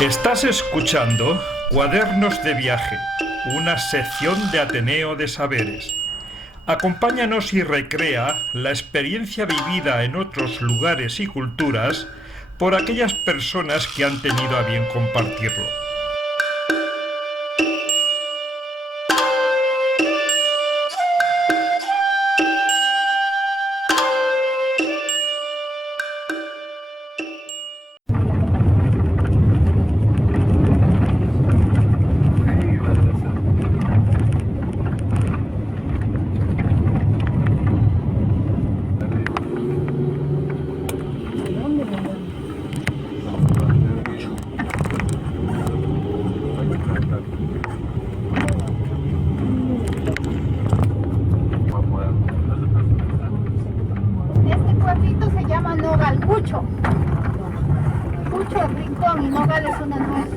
Estás escuchando Cuadernos de Viaje, una sección de Ateneo de Saberes. Acompáñanos y recrea la experiencia vivida en otros lugares y culturas por aquellas personas que han tenido a bien compartirlo. Cucho es rincón y Nogal es una nuez.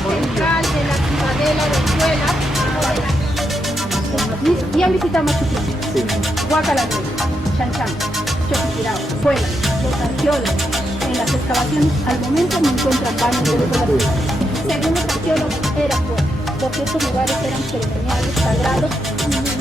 Central de la ciudadela de Cuela. ¿Y han visitado Machu Picchu? Sí. Huacalagrilla, Chanchan, Choquequirao, Cuela, los arqueólogos. En las excavaciones al momento no encuentran baños de decoración. Según los arqueólogos era Cuela, porque estos lugares eran ceremoniales, sagrados y limpios.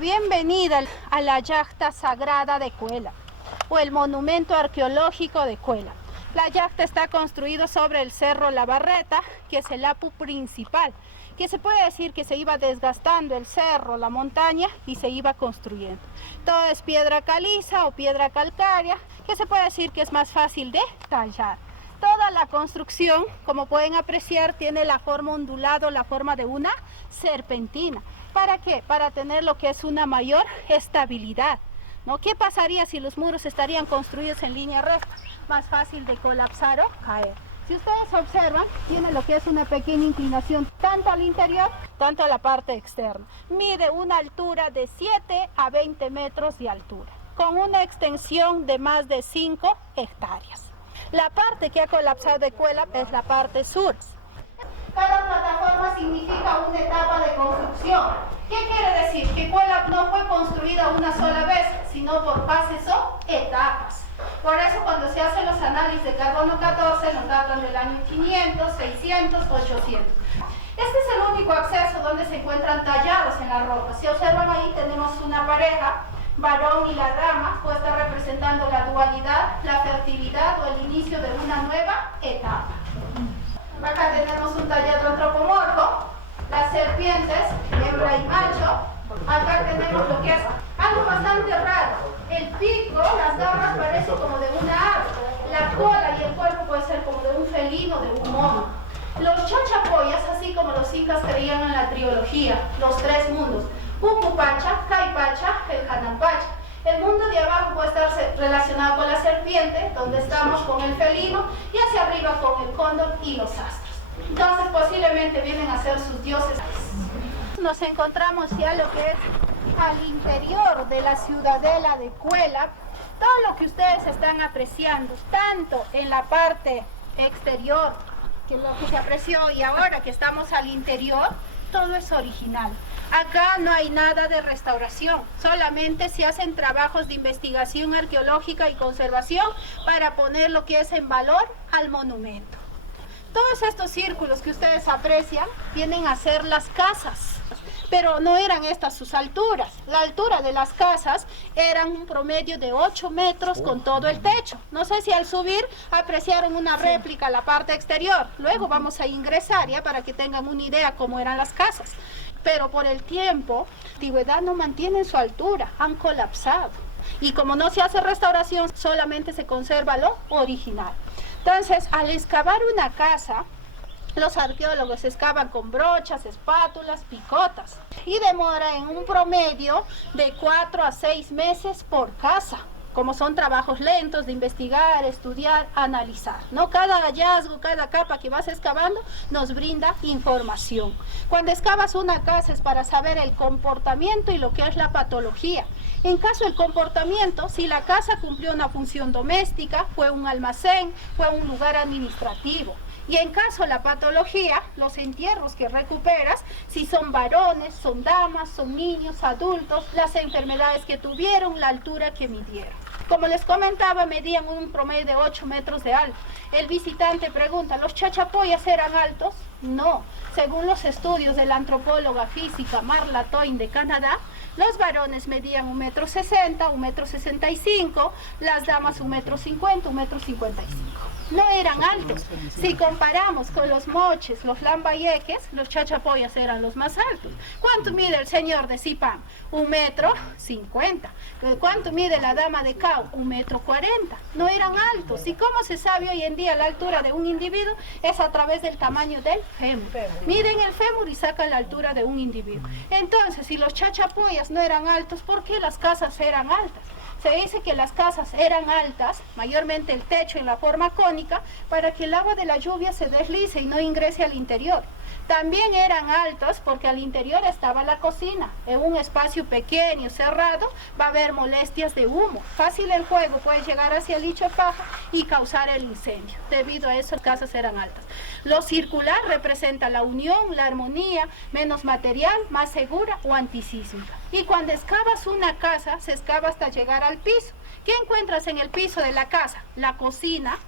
Bienvenida a la Yacta Sagrada de Cuela, o el Monumento Arqueológico de Cuela. La yacta está construida sobre el Cerro La Barreta, que es el apu principal, que se puede decir que se iba desgastando el cerro, la montaña, y se iba construyendo. Todo es piedra caliza o piedra calcárea, que se puede decir que es más fácil de tallar. Toda la construcción, como pueden apreciar, tiene la forma ondulada, la forma de una serpentina. ¿Para qué? Para tener lo que es una mayor estabilidad, ¿no? ¿Qué pasaría si los muros estarían construidos en línea recta? Más fácil de colapsar o caer. Si ustedes observan, tiene lo que es una pequeña inclinación tanto al interior, tanto a la parte externa. Mide una altura de 7 a 20 metros de altura. con una extensión de más de 5 hectáreas. La parte que ha colapsado de Cuelap es la parte sur. Cada plataforma significa una etapa de construcción. ¿Qué quiere decir? Que Cuelap no fue construida una sola vez, sino por fases o etapas. Por eso cuando se hacen los análisis de carbono 14 nos hablan del año 500, 600, 800. Este es el único acceso donde se encuentran tallados en la roca. Si observan ahí tenemos una pareja, varón y la dama, puesta representando la dualidad, la fertilidad o el inicio de una nueva etapa. Acá tenemos un tallado antropomorfo, las serpientes, hembra y macho. Acá tenemos lo que es algo bastante raro. El pico, las garras parecen como de una ave. La cola y el cuerpo puede ser como de un felino, de un mono. Los chachapoyas, así como los incas creían en la triología, los tres mundos, Pucupacha, Caipacha, el Janampacha. El mundo de abajo puede estar relacionado con la serpiente, donde estamos con el felino, y hacia arriba con el cóndor y los astros. Entonces posiblemente vienen a ser sus dioses. Nos encontramos ya lo que es al interior de la ciudadela de Cuelap. Todo lo que ustedes están apreciando, tanto en la parte exterior, que lo que se apreció, y ahora que estamos al interior, todo es original. Acá no hay nada de restauración, solamente se hacen trabajos de investigación arqueológica y conservación para poner lo que es en valor al monumento. Todos estos círculos que ustedes aprecian vienen a ser las casas, pero no eran estas sus alturas. La altura de las casas eran un promedio de 8 metros con todo el techo. No sé si al subir apreciaron una réplica a la parte exterior. Luego vamos a ingresar ya para que tengan una idea cómo eran las casas. Pero por el tiempo, la antigüedad no mantienen su altura, han colapsado. Y como no se hace restauración, solamente se conserva lo original. Entonces, al excavar una casa, los arqueólogos excavan con brochas, espátulas, picotas y demora en un promedio de 4 a 6 meses por casa. Como son trabajos lentos de investigar, estudiar, analizar, ¿no? Cada hallazgo, cada capa que vas excavando nos brinda información. Cuando excavas una casa es para saber el comportamiento y lo que es la patología. En caso del comportamiento, si la casa cumplió una función doméstica, fue un almacén, fue un lugar administrativo. Y en caso de la patología, los entierros que recuperas, si son varones, son damas, son niños, adultos, las enfermedades que tuvieron, la altura que midieron. Como les comentaba, medían un promedio de 8 metros de alto. El visitante pregunta, ¿los chachapoyas eran altos? No. Según los estudios de la antropóloga física Marla Toin de Canadá, los varones medían 1,60 m, 1,65 m, las damas 1,50 m, 1,55 m. No eran altos. Si comparamos con los moches, los lambayeques, los chachapoyas eran los más altos. ¿Cuánto mide el señor de Zipán? 1,50 m. ¿Cuánto mide la dama de Cao? 1,40 m. No eran altos. ¿Y cómo se sabe hoy en día la altura de un individuo? Es a través del tamaño del fémur. Miden el fémur y sacan la altura de un individuo. Entonces, si los chachapoyas no eran altos, ¿por qué las casas eran altas? Se dice que las casas eran altas, mayormente el techo en la forma cónica, para que el agua de la lluvia se deslice y no ingrese al interior. También eran altas porque al interior estaba la cocina. En un espacio pequeño, cerrado, va a haber molestias de humo. Fácil el fuego puede llegar hacia el licho de paja y causar el incendio. Debido a eso, las casas eran altas. Lo circular representa la unión, la armonía, menos material, más segura o antisísmica. Y cuando excavas una casa, se excava hasta llegar al piso. ¿Qué encuentras en el piso de la casa? La cocina,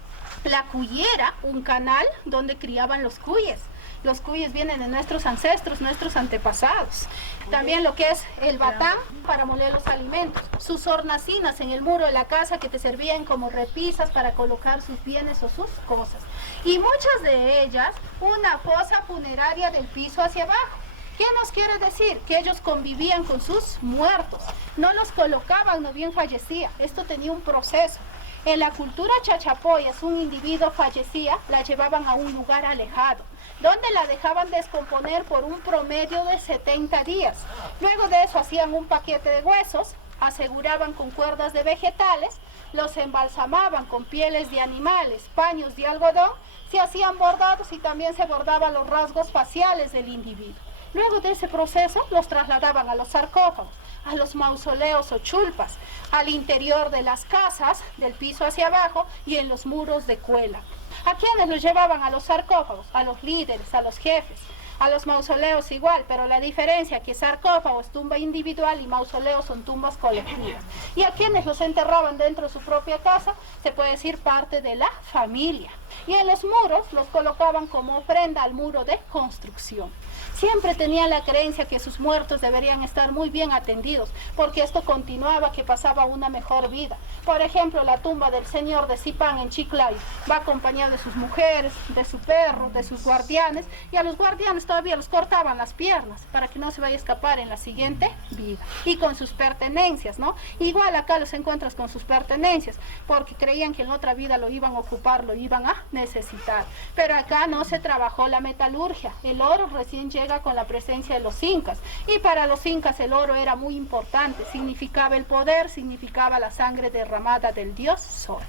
la cuyera, un canal donde criaban los cuyes. Los cuyes vienen de nuestros ancestros, nuestros antepasados. También lo que es el batán para moler los alimentos. Sus hornacinas en el muro de la casa que te servían como repisas para colocar sus bienes o sus cosas. Y muchas de ellas, una fosa funeraria del piso hacia abajo. ¿Qué nos quiere decir? Que ellos convivían con sus muertos. No los colocaban, no bien fallecía. Esto tenía un proceso. En la cultura chachapoyas, un individuo fallecía, la llevaban a un lugar alejado, donde la dejaban descomponer por un promedio de 70 días. Luego de eso hacían un paquete de huesos, aseguraban con cuerdas de vegetales, los embalsamaban con pieles de animales, paños de algodón, se hacían bordados y también se bordaban los rasgos faciales del individuo. Luego de ese proceso los trasladaban a los sarcófagos, a los mausoleos o chulpas, al interior de las casas, del piso hacia abajo y en los muros de cuela. ¿A quiénes los llevaban a los sarcófagos? A los líderes, a los jefes. A los mausoleos igual, pero la diferencia es que sarcófago es tumba individual y mausoleos son tumbas colectivas. Y a quienes los enterraban dentro de su propia casa, se puede decir parte de la familia. Y en los muros los colocaban como ofrenda al muro de construcción. Siempre tenían la creencia que sus muertos deberían estar muy bien atendidos, porque esto continuaba, que pasaba una mejor vida. Por ejemplo, la tumba del señor de Zipán en Chiclayo va acompañado de sus mujeres, de su perro, de sus guardianes, y a los guardianes todavía los cortaban las piernas para que no se vaya a escapar en la siguiente vida. Y con sus pertenencias, ¿no? Igual acá los encuentras con sus pertenencias, porque creían que en otra vida lo iban a ocupar, lo iban a necesitar. Pero acá no se trabajó la metalurgia. El oro recién llega con la presencia de los incas, y para los incas el oro era muy importante, significaba el poder, significaba la sangre derramada del dios Sol.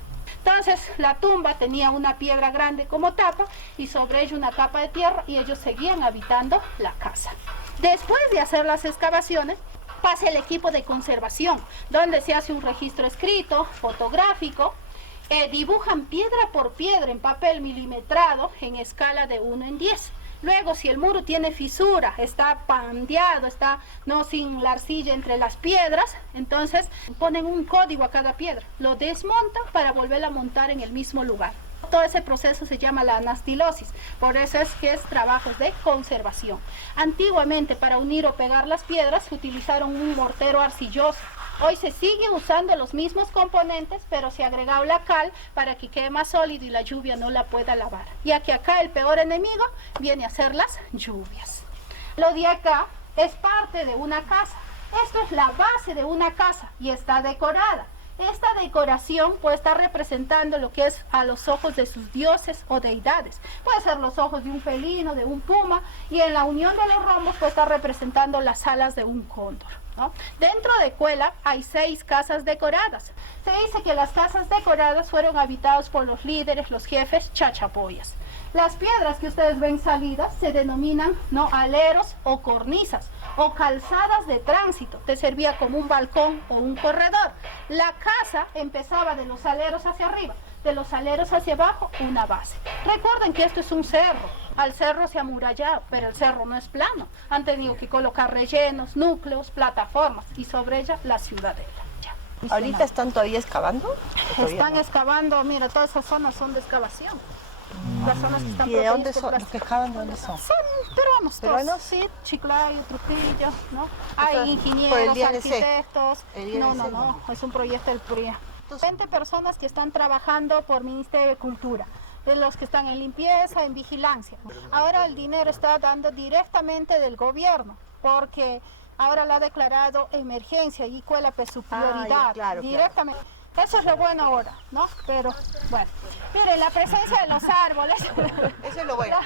Entonces la tumba tenía una piedra grande como tapa y sobre ella una capa de tierra, y ellos seguían habitando la casa. Después de hacer las excavaciones pasa el equipo de conservación, donde se hace un registro escrito, fotográfico. Dibujan piedra por piedra en papel milimetrado en escala de 1 en 10. Luego, si el muro tiene fisura, está pandeado, está no sin la arcilla entre las piedras, entonces ponen un código a cada piedra, lo desmontan para volver a montar en el mismo lugar. Todo ese proceso se llama la anastilosis, por eso es que es trabajos de conservación. Antiguamente, para unir o pegar las piedras, utilizaron un mortero arcilloso. Hoy se sigue usando los mismos componentes, pero se ha agregado la cal para que quede más sólido y la lluvia no la pueda lavar. Ya que acá el peor enemigo viene a ser las lluvias. Lo de acá es parte de una casa. Esto es la base de una casa y está decorada. Esta decoración puede estar representando lo que es a los ojos de sus dioses o deidades. Puede ser los ojos de un felino, de un puma, y en la unión de los rombos puede estar representando las alas de un cóndor, ¿no? Dentro de Cuela hay 6 casas decoradas. Se dice que las casas decoradas fueron habitadas por los líderes, los jefes chachapoyas. Las piedras que ustedes ven salidas se denominan, ¿no?, aleros o cornisas o calzadas de tránsito. Te servía como un balcón o un corredor. La casa empezaba de los aleros hacia arriba, de los aleros hacia abajo, una base. Recuerden que esto es un cerro. Al cerro se ha amurallado, pero el cerro no es plano. Han tenido que colocar rellenos, núcleos, plataformas y sobre ella la ciudadela. Ya. ¿Ahorita están todavía excavando? Están excavando, mira, todas esas zonas son de excavación. Las zonas que están ¿Y de dónde protegidas son? por ¿Los que excavan de dónde son? Son peruanos, ¿Peruanos? sí, Chiclayo, Trujillo, ¿no? sea, Hay por el ingenieros, INC. arquitectos. El INC, No, es un proyecto del PRIA. 20 personas que están trabajando por Ministerio de Cultura, de los que están en limpieza, en vigilancia. Ahora el dinero está dando directamente del gobierno, porque ahora lo ha declarado emergencia y Cuela pues su prioridad, claro, directamente. Eso es lo bueno ahora, ¿no? Pero, bueno, miren, la presencia de los árboles... Eso es lo bueno.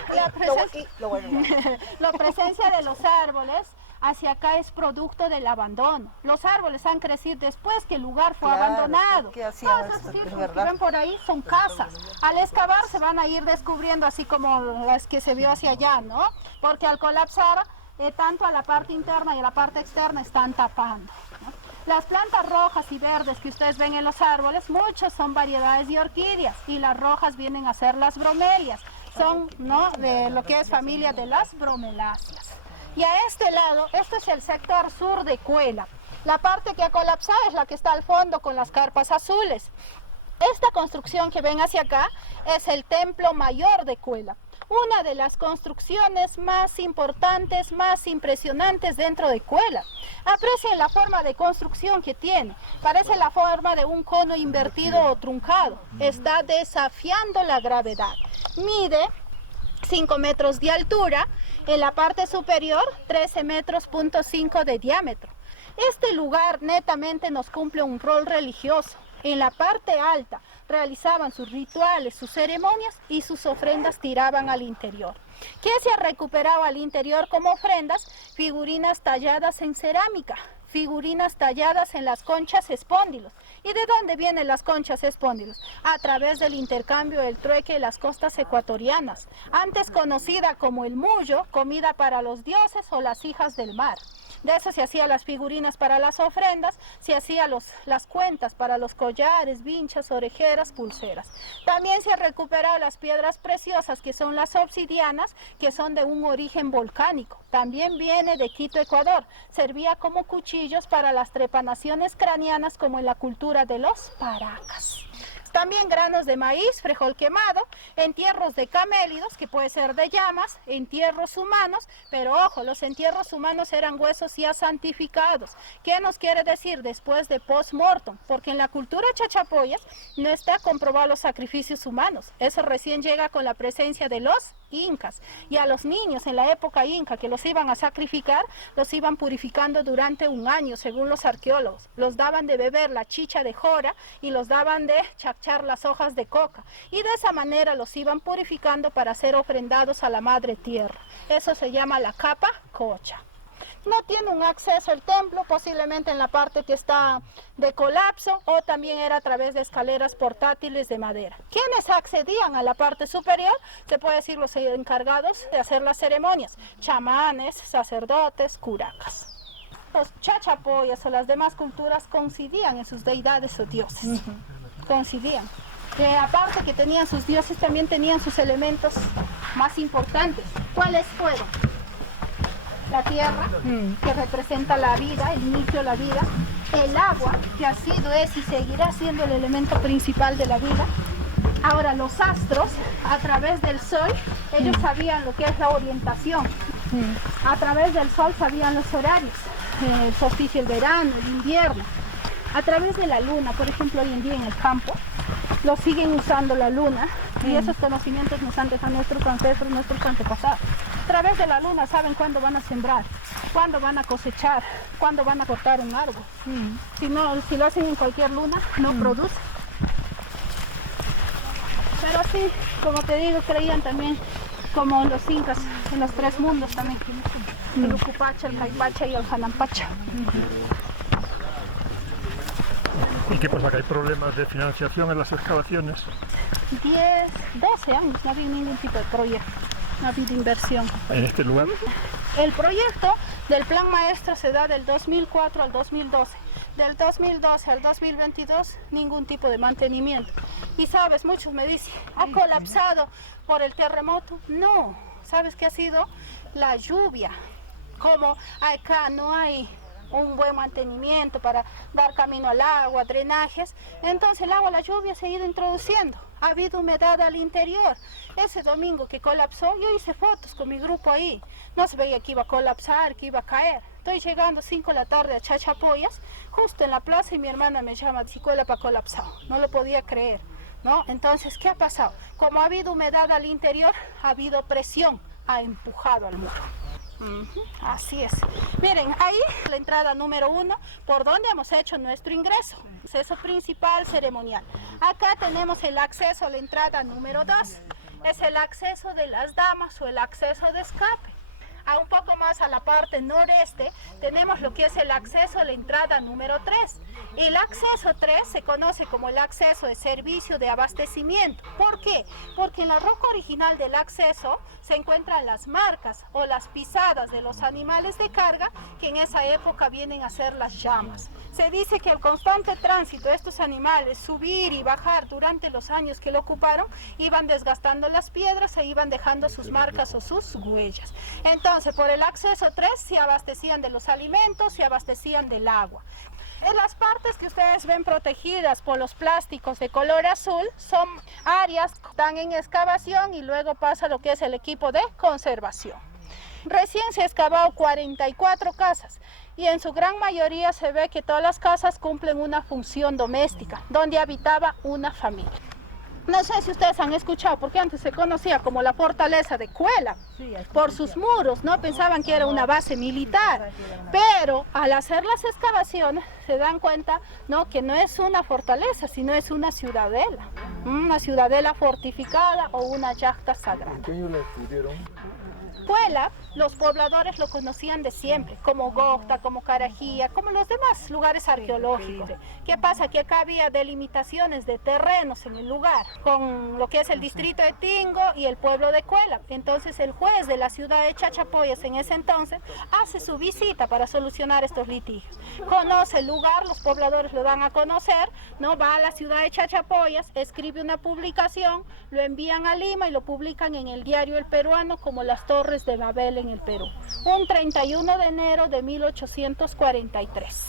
Lo bueno no. La presencia de los árboles hacia acá es producto del abandono. Los árboles han crecido después que el lugar fue abandonado. ¿Qué hacían Todos esto? esos Es círculos que verdad. ven por ahí son casas. Al excavar se van a ir descubriendo así como las que se vio hacia allá, ¿no? Porque al colapsar, tanto a la parte interna y a la parte externa están tapando, ¿no? Las plantas rojas y verdes que ustedes ven en los árboles, muchas son variedades de orquídeas y las rojas vienen a ser las bromelias. Son, ¿no?, de lo que es familia de las bromeláceas. Y a este lado, este es el sector sur de Cuela. La parte que ha colapsado es la que está al fondo con las carpas azules. Esta construcción que ven hacia acá es el templo mayor de Cuela. Una de las construcciones más importantes, más impresionantes dentro de Cuela. Aprecien la forma de construcción que tiene. Parece la forma de un cono invertido o truncado. Está desafiando la gravedad. Mide 5 metros de altura, en la parte superior 13 metros, .5 de diámetro. Este lugar netamente nos cumple un rol religioso. En la parte alta realizaban sus rituales, sus ceremonias y sus ofrendas tiraban al interior. ¿Qué se ha recuperado al interior como ofrendas? Figurinas talladas en cerámica, figurinas talladas en las conchas espóndilos. ¿Y de dónde vienen las conchas espóndilos? A través del intercambio del trueque de las costas ecuatorianas, antes conocida como el mullo, comida para los dioses o las hijas del mar. De eso se hacían las figurinas para las ofrendas, se hacían las cuentas para los collares, vinchas, orejeras, pulseras. También se han recuperado las piedras preciosas, que son las obsidianas, que son de un origen volcánico. También viene de Quito, Ecuador. Servía como cuchillos para las trepanaciones craneanas, como en la cultura de los paracas. También granos de maíz, frijol quemado, entierros de camélidos, que puede ser de llamas, entierros humanos, pero ojo, los entierros humanos eran huesos ya santificados. ¿Qué nos quiere decir después de post-mortem? Porque en la cultura chachapoyas no está comprobado los sacrificios humanos. Eso recién llega con la presencia de los incas. Y a los niños en la época inca que los iban a sacrificar, los iban purificando durante un año, según los arqueólogos. Los daban de beber la chicha de jora y los daban de chachar las hojas de coca. Y de esa manera los iban purificando para ser ofrendados a la madre tierra. Eso se llama la capa cocha. No tiene un acceso al templo, posiblemente en la parte que está de colapso, o también era a través de escaleras portátiles de madera. ¿Quiénes accedían a la parte superior? Se puede decir los encargados de hacer las ceremonias: chamanes, sacerdotes, curacas. Los chachapoyas o las demás culturas coincidían en sus deidades o dioses. Coincidían. Aparte que tenían sus dioses, también tenían sus elementos más importantes. ¿Cuáles fueron? La tierra, que representa la vida, el inicio de la vida. El agua, que ha sido, es y seguirá siendo el elemento principal de la vida. Ahora, los astros, a través del sol, ellos sabían lo que es la orientación. A través del sol sabían los horarios, el solsticio, el verano, el invierno. A través de la luna, por ejemplo, hoy en día en el campo, lo siguen usando la luna, y esos conocimientos nos han dejado nuestros ancestros, nuestros antepasados. A través de la luna saben cuándo van a sembrar, cuándo van a cosechar, cuándo van a cortar un árbol. Si lo hacen en cualquier luna, no produce. Pero sí, como te digo, creían también, como los incas, en los tres mundos también. El Ucupacha, el Caipacha y el Janampacha. ¿Y qué pasa? ¿Que hay problemas de financiación en las excavaciones? 10, 12 años no había ningún tipo de proyecto, no ha habido inversión. ¿En este lugar? El proyecto del Plan Maestro se da del 2004 al 2012. Del 2012 al 2022, ningún tipo de mantenimiento. Y sabes, muchos me dicen, ¿ha colapsado por el terremoto? No, ¿sabes qué ha sido? La lluvia. Como acá no hay un buen mantenimiento para dar camino al agua, drenajes, entonces el agua, la lluvia se ha ido introduciendo. Ha habido humedad al interior. Ese domingo que colapsó, yo hice fotos con mi grupo ahí. No se veía que iba a colapsar, que iba a caer. Estoy llegando 5 de la tarde a Chachapoyas, justo en la plaza, y mi hermana me llama, dice, para colapsado. No lo podía creer, ¿no? Entonces, ¿qué ha pasado? Como ha habido humedad al interior, ha habido presión, ha empujado al muro. Así es. Miren, ahí la entrada número 1, por donde hemos hecho nuestro ingreso. Acceso principal ceremonial. Acá tenemos el acceso a la entrada número 2. Es el acceso de las damas o el acceso de escape. A un poco más a la parte noreste tenemos lo que es el acceso a la entrada número 3. El acceso 3 se conoce como el acceso de servicio de abastecimiento. ¿Por qué? Porque en la roca original del acceso se encuentran las marcas o las pisadas de los animales de carga que en esa época vienen a ser las llamas. Se dice que el constante tránsito de estos animales, subir y bajar durante los años que lo ocuparon, iban desgastando las piedras e iban dejando sus marcas o sus huellas. Entonces, por el acceso 3 se abastecían de los alimentos, se abastecían del agua. En las partes que ustedes ven protegidas por los plásticos de color azul son áreas que están en excavación y luego pasa lo que es el equipo de conservación. Recién se ha excavado 44 casas y en su gran mayoría se ve que todas las casas cumplen una función doméstica, donde habitaba una familia. No sé si ustedes han escuchado, porque antes se conocía como la fortaleza de Cuela, por sus muros, ¿no? Pensaban que era una base militar, pero al hacer las excavaciones se dan cuenta, ¿no?, que no es una fortaleza, sino es una ciudadela fortificada o una yacta sagrada. ¿Qué año la descubrieron? Cuela, los pobladores lo conocían de siempre, como Gocta, como Carajía, como los demás lugares arqueológicos. ¿Qué pasa? Que acá había delimitaciones de terrenos en el lugar, con lo que es el distrito de Tingo y el pueblo de Cuela. Entonces el juez de la ciudad de Chachapoyas en ese entonces hace su visita para solucionar estos litigios. Conoce el lugar, los pobladores lo dan a conocer, ¿no? Va a la ciudad de Chachapoyas, escribe una publicación, lo envían a Lima y lo publican en el diario El Peruano como Las Torres de Babel en el Perú, un 31 de enero de 1843.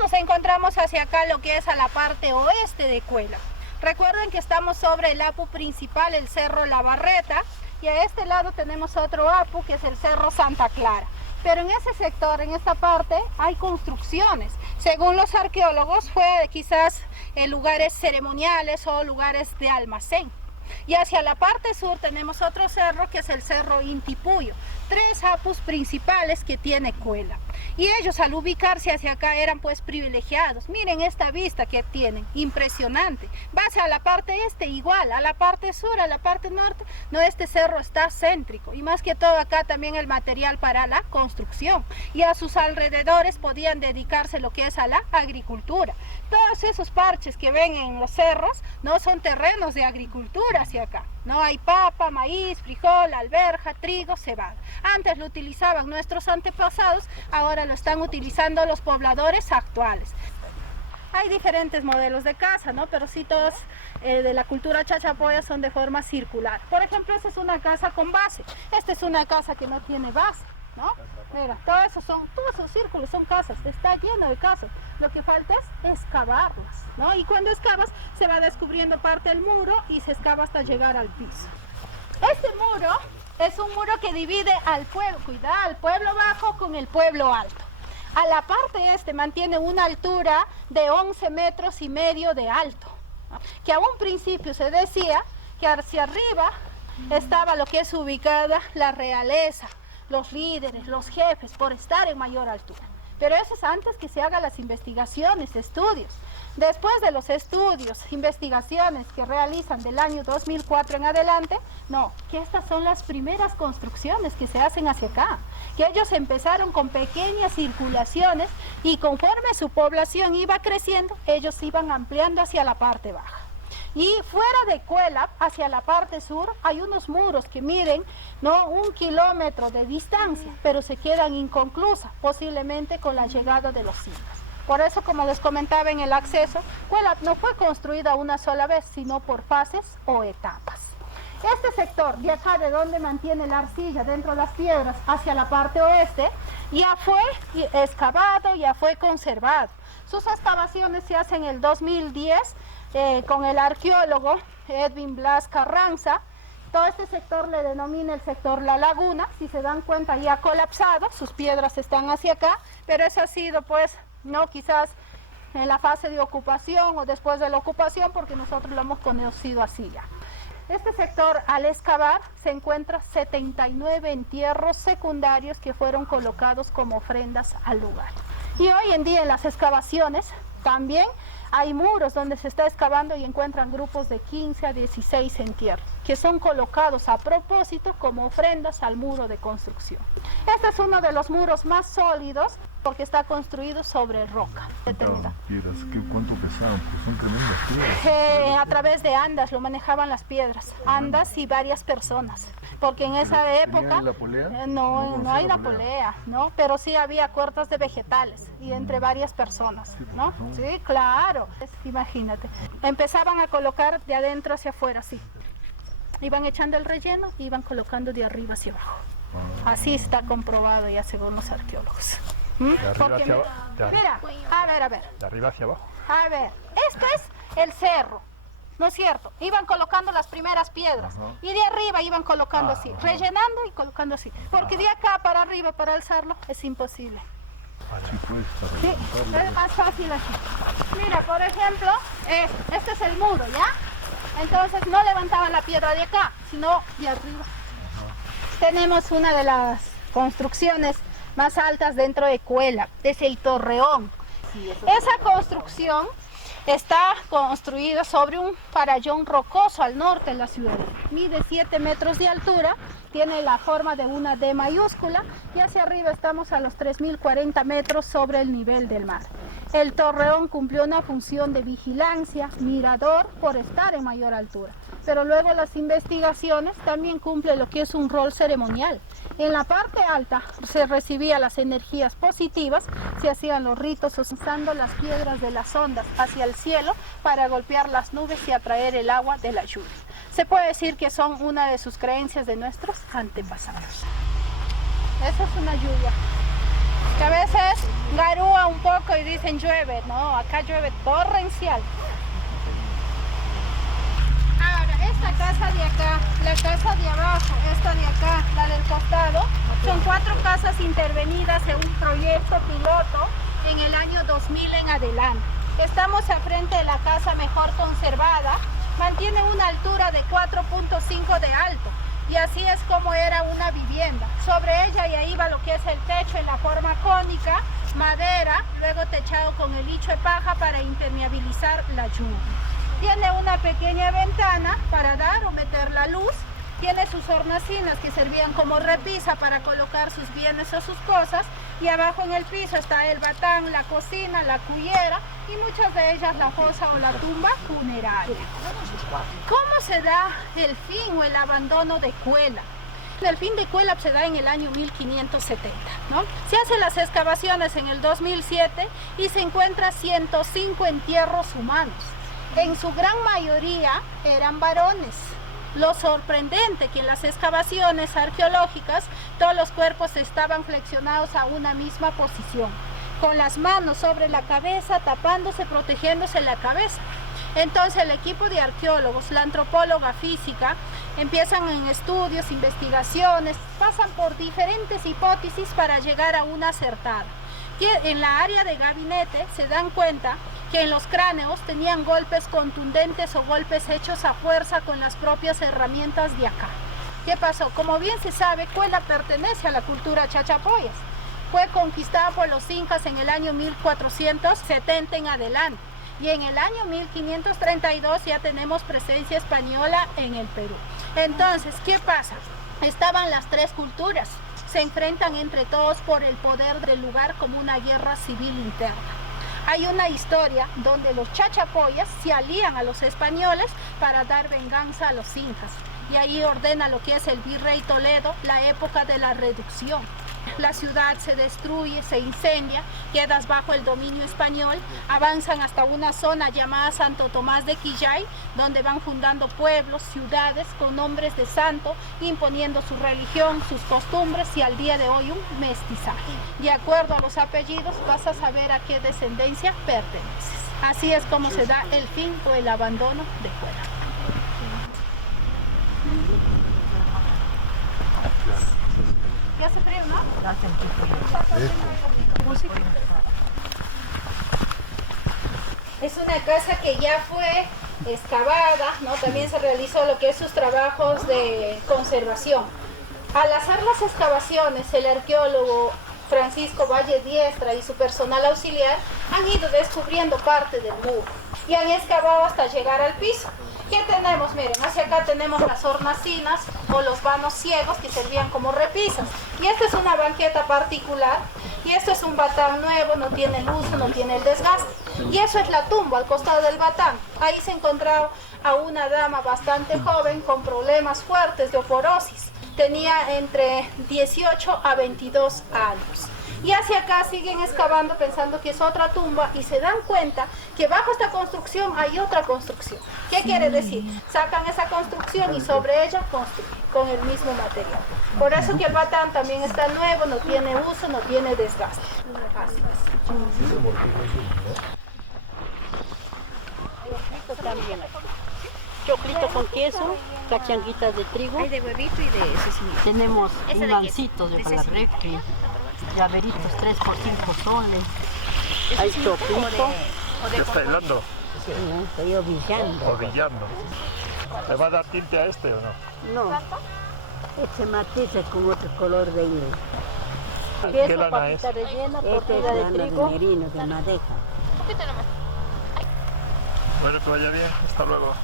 Nos encontramos hacia acá lo que es a la parte oeste de Cuela. Recuerden que estamos sobre el apu principal, el Cerro La Barreta, y a este lado tenemos otro apu que es el Cerro Santa Clara. Pero en ese sector, en esta parte, hay construcciones. Según los arqueólogos, fue quizás en lugares ceremoniales o lugares de almacén. Y hacia la parte sur tenemos otro cerro que es el Cerro Intipuyo, 3 apus principales que tiene Cuela. Y ellos al ubicarse hacia acá eran pues privilegiados. Miren esta vista que tienen, impresionante. Vas a la parte este igual, a la parte sur, a la parte norte, no, este cerro está céntrico. Y más que todo acá también el material para la construcción. Y a sus alrededores podían dedicarse lo que es a la agricultura. Todos esos parches que ven en los cerros no son terrenos de agricultura hacia acá. No hay papa, maíz, frijol, alberja, trigo, cebada. Antes lo utilizaban nuestros antepasados, ahora lo están utilizando los pobladores actuales. Hay diferentes modelos de casa, ¿no? Pero sí todos de la cultura chachapoya son de forma circular. Por ejemplo, esta es una casa con base. Esta es una casa que no tiene base, ¿no? Mira, todos esos círculos son casas, está lleno de casas. Lo que falta es excavarlas, ¿no? Y cuando excavas se va descubriendo parte del muro y se excava hasta llegar al piso. Este muro es un muro que divide al pueblo, cuidado, al pueblo bajo con el pueblo alto. A la parte este mantiene una altura de 11 metros y medio de alto, ¿no? Que a un principio se decía que hacia arriba estaba lo que es ubicada la realeza, los líderes, los jefes, por estar en mayor altura. Pero eso es antes que se hagan las investigaciones, estudios. Después de los estudios, investigaciones que realizan del año 2004 en adelante, no, que estas son las primeras construcciones que se hacen hacia acá, que ellos empezaron con pequeñas circulaciones y conforme su población iba creciendo, ellos iban ampliando hacia la parte baja. Y fuera de Cuela, hacia la parte sur, hay unos muros que miden, ¿no?, 1 kilómetro de distancia, pero se quedan inconclusas, posiblemente con la llegada de los incas. Por eso, como les comentaba en el acceso, Cuela no fue construida una sola vez, sino por fases o etapas. Este sector de acá, de donde mantiene la arcilla dentro de las piedras, hacia la parte oeste, ya fue excavado, ya fue conservado. Sus excavaciones se hacen en el 2010 con el arqueólogo Edwin Blas Carranza. Todo este sector le denomina el sector La Laguna. Si se dan cuenta, ya ha colapsado, sus piedras están hacia acá, pero eso ha sido pues, no quizás en la fase de ocupación o después de la ocupación, porque nosotros lo hemos conocido así ya. Este sector, al excavar, se encuentra 79 entierros secundarios que fueron colocados como ofrendas al lugar. Y hoy en día en las excavaciones también hay muros donde se está excavando y encuentran grupos de 15 a 16 entierros, que son colocados a propósito como ofrendas al muro de construcción. Este es uno de los muros más sólidos porque está construido sobre roca. Piedras, ¿cuánto pesaban? Pues son tremendas piedras. A través de andas lo manejaban las piedras, andas y varias personas, porque en esa época la polea? no hay la polea, ¿no? Pero sí había cortes de vegetales y entre varias personas, ¿no? Sí, claro, imagínate. Empezaban a colocar de adentro hacia afuera, así. Iban echando el relleno y iban colocando de arriba hacia abajo. Así está comprobado ya según los arqueólogos. De arriba hacia abajo. Mira, a ver. De arriba hacia abajo. A ver, este es el cerro, ¿no es cierto? Iban colocando las primeras piedras y de arriba iban colocando así, rellenando y colocando así. Porque de acá para arriba, para alzarlo, es imposible. Sí, pues, para Sí, levantarlo. es más fácil así. Mira, por ejemplo, este es el muro, ¿ya? Entonces no levantaban la piedra de acá, sino de arriba. Tenemos una de las construcciones más altas dentro de Cuela, es el Torreón. Esa construcción está construida sobre un farallón rocoso al norte de la ciudad. Mide 7 metros de altura, tiene la forma de una D mayúscula y hacia arriba estamos a los 3.040 metros sobre el nivel del mar. El Torreón cumplió una función de vigilancia, mirador, por estar en mayor altura. Pero luego las investigaciones también cumplen lo que es un rol ceremonial. En la parte alta se recibían las energías positivas, se hacían los ritos usando las piedras de las ondas hacia el cielo para golpear las nubes y atraer el agua de la lluvia. Se puede decir que son una de sus creencias de nuestros antepasados. Esa es una lluvia. Que a veces garúa un poco y dicen llueve, no, acá llueve torrencial. Ahora, esta casa de acá, la casa de abajo, esta de acá, la del costado, son 4 casas intervenidas en un proyecto piloto en el año 2000 en adelante. Estamos al frente de la casa mejor conservada, mantiene una altura de 4.5 de alto y así es como era una vivienda. Sobre ella ya iba lo que es el techo en la forma cónica, madera, luego techado con el licho de paja para impermeabilizar la lluvia. Tiene una pequeña ventana para dar o meter la luz. Tiene sus hornacinas que servían como repisa para colocar sus bienes o sus cosas. Y abajo en el piso está el batán, la cocina, la cullera y muchas de ellas la fosa o la tumba funeraria. ¿Cómo se da el fin o el abandono de Cuela? El fin de Cuela se da en el año 1570, ¿no? Se hacen las excavaciones en el 2007 y se encuentran 105 entierros humanos. En su gran mayoría eran varones. Lo sorprendente que en las excavaciones arqueológicas todos los cuerpos estaban flexionados a una misma posición, con las manos sobre la cabeza, tapándose, protegiéndose la cabeza. Entonces el equipo de arqueólogos, la antropóloga física, empiezan en estudios, investigaciones, pasan por diferentes hipótesis para llegar a una acertada. Y en la área de gabinete se dan cuenta que en los cráneos tenían golpes contundentes o golpes hechos a fuerza con las propias herramientas de acá. ¿Qué pasó? Como bien se sabe, Cuela pertenece a la cultura chachapoyas. Fue conquistada por los incas en el año 1470 en adelante. Y en el año 1532 ya tenemos presencia española en el Perú. Entonces, ¿qué pasa? Estaban las 3 culturas. Se enfrentan entre todos por el poder del lugar como una guerra civil interna. Hay una historia donde los chachapoyas se alían a los españoles para dar venganza a los incas. Y ahí ordena lo que es el virrey Toledo, la época de la reducción. La ciudad se destruye, se incendia, quedas bajo el dominio español, avanzan hasta una zona llamada Santo Tomás de Quillay, donde van fundando pueblos, ciudades con nombres de santo, imponiendo su religión, sus costumbres y al día de hoy un mestizaje. De acuerdo a los apellidos vas a saber a qué descendencia perteneces. Así es como se da el fin o el abandono de Cuela. ¿Ya hace frío, no? Es una casa que ya fue excavada, ¿no? También se realizó lo que es sus trabajos de conservación. Al hacer las excavaciones, el arqueólogo Francisco Valle Diestra y su personal auxiliar han ido descubriendo parte del muro y han excavado hasta llegar al piso. ¿Qué tenemos? Miren, hacia acá tenemos las hornacinas o los vanos ciegos que servían como repisas. Y esta es una banqueta particular y esto es un batán nuevo, no tiene el uso, no tiene el desgaste. Y eso es la tumba al costado del batán. Ahí se encontraba a una dama bastante joven con problemas fuertes de oporosis. Tenía entre 18 a 22 años. Y hacia acá siguen excavando pensando que es otra tumba y se dan cuenta que bajo esta construcción hay otra construcción. ¿Qué quiere decir? Sacan esa construcción y sobre ella construyen con el mismo material. Por eso que el batán también está nuevo, no tiene uso, no tiene desgaste. Así es. También. Choclito con queso, cachanguitas de trigo. Hay de huevito y de cecina. Tenemos Esa de un gansito de para la refri. llaveritos 3 por 5 soles. Hay chopito. ¿Qué está helando? Sí, estoy ovillando. Ovillando. ¿Le va a dar tinte a este o no? No, este matiza con otro color de hilo. ¿Qué lana es? Rellena, tortilla de trigo. De merino, de madeja. Bueno, que vaya bien. Hasta luego.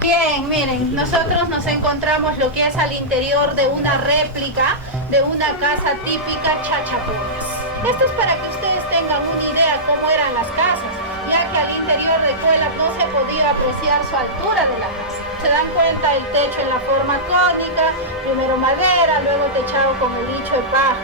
Bien, miren, nosotros nos encontramos lo que es al interior de una réplica de una casa típica Chachapoyas. Esto es para que ustedes tengan una idea cómo eran las casas, ya que al interior de Cuelap no se podía apreciar su altura de la casa. Se dan cuenta el techo en la forma cónica, primero madera, luego techado con el licho de paja.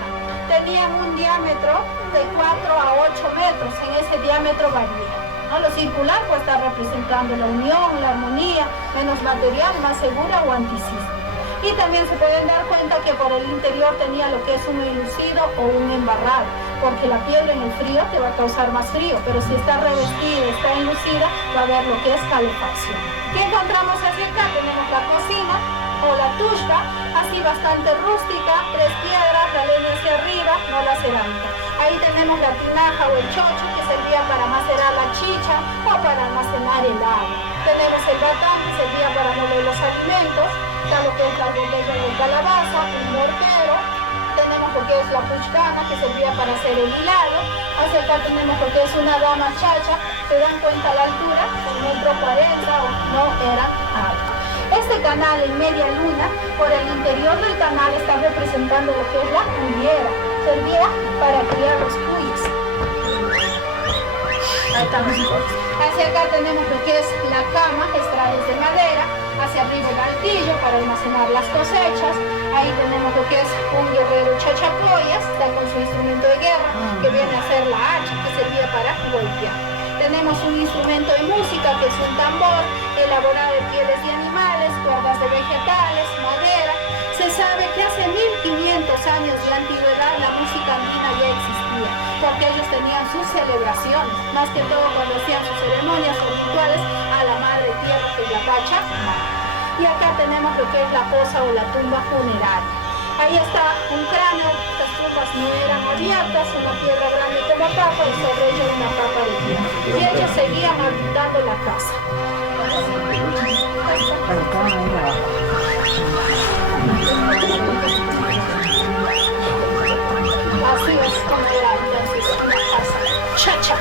Tenían un diámetro de 4 a 8 metros, en ese diámetro varía. ¿No? Lo circular pues está representando la unión, la armonía, menos material, más segura o antisísmica. Y también se pueden dar cuenta que por el interior tenía lo que es un enlucido o un embarrado, porque la piedra en el frío te va a causar más frío, pero si está revestida, está enlucida, va a haber lo que es calefacción. ¿Qué encontramos hacia acá? Tenemos la cocina o la tushka, así bastante rústica, 3 piedras, la leña hacia arriba, no la cerámica. Ahí tenemos la tinaja o el chocho que servía para macerar la chicha o para almacenar el agua. Tenemos el batán que servía para moler los alimentos, está lo que es la botella de calabaza, un mortero, tenemos lo que es la puchcana que servía para hacer el hilado, hacia acá tenemos lo que es una dama chacha, se dan cuenta la altura, 1,40 m o no era alto. Este canal en media luna, por el interior del canal está representando lo que es la cuyera, servía para criar los cuyes. Ahí estamos. Hacia acá tenemos lo que es la cama, estrados de madera, hacia arriba el altillo para almacenar las cosechas, ahí tenemos lo que es un guerrero chachapoyas, está con su instrumento de guerra, que viene a ser la hacha, que servía para golpear. Tenemos un instrumento de música que es un tambor, elaborado de pieles de animales, cuerdas de vegetales, madera. Se sabe que hace 1500 años de antigüedad la música andina ya existía, porque ellos tenían sus celebraciones, más que todo cuando hacían sus ceremonias o rituales a la madre tierra, que es la Pachamama. Y acá tenemos lo que es la fosa o la tumba funeraria. Ahí está un cráneo, estas tumbas no eran abiertas, una piedra grande como papa y sobre ella una capa de tierra. Y ellos seguían habitando la casa. Así es como era entonces una casa chacha.